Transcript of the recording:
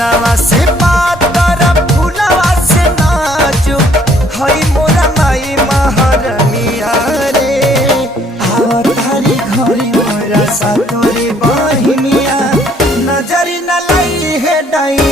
बनवा से पातर फूलवा से नाजुक हई मोरा माई महारनिया रे आवतारी घरे मोरा सातोरे बहिनिया नजरी न लाई है डाई